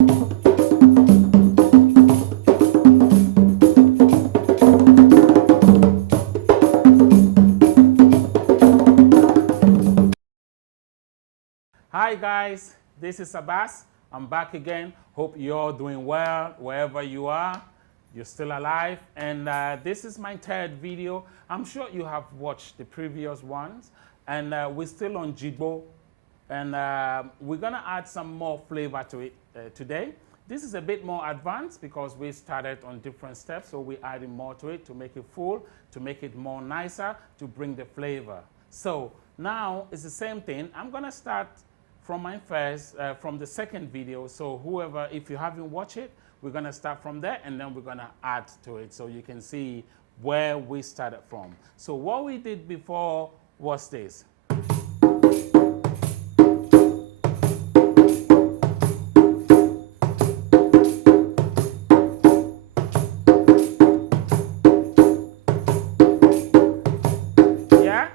Hi guys, this is Abass. I'm back again. Hope you're doing well wherever you are. You're still alive. And this is my third video. I'm sure you have watched the previous ones. And we're still on Jigbo. And we're gonna add some more flavor to it today. This is a bit more advanced because we started on different steps. So we're adding more to it to make it full, to make it more nicer, to bring the flavor. So now it's the same thing. I'm gonna start from my first, from the second video. So whoever, if you haven't watched it, we're gonna start from there and then we're gonna add to it so you can see where we started from. So what we did before was this. Yeah?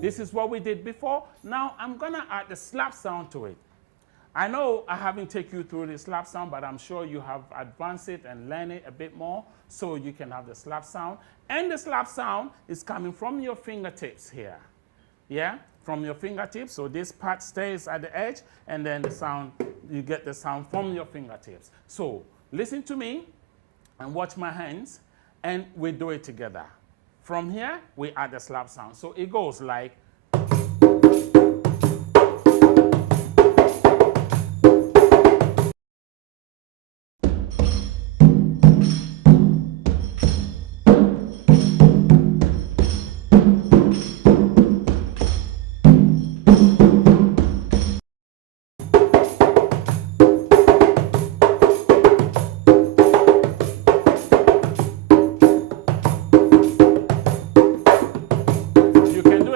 This is what we did before. Now I'm gonna add the slap sound to it. I know I haven't taken you through the slap sound, but I'm sure you have advanced it and learned it a bit more so you can have the slap sound. And the slap sound is coming from your fingertips here. Yeah, from your fingertips. So this part stays at the edge and then the sound, you get the sound from your fingertips. So listen to me and watch my hands and we do it together. From here, we add the slap sound. So it goes like,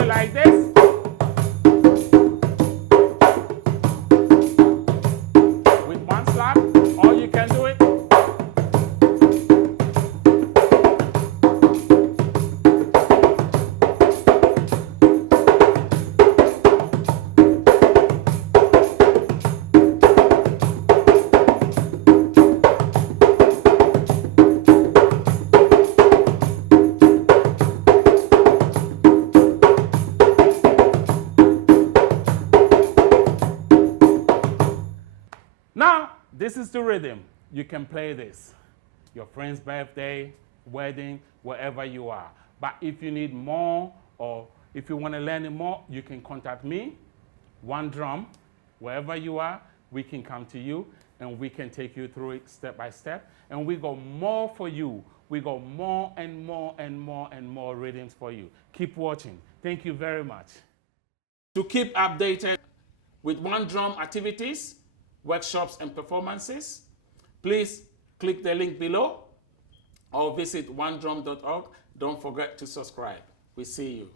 like this. With one slap, or you can do it. Now, this is the rhythm. You can play this. Your friend's birthday, wedding, wherever you are. But if you need more or if you want to learn it more, you can contact me. One drum, wherever you are, we can come to you and we can take you through it step by step. And we got more for you. We got more and more and more and more rhythms for you. Keep watching. Thank you very much. To keep updated with One Drum activities, workshops and performances, please click the link below or visit onedrum.org. Don't forget to subscribe. We see you.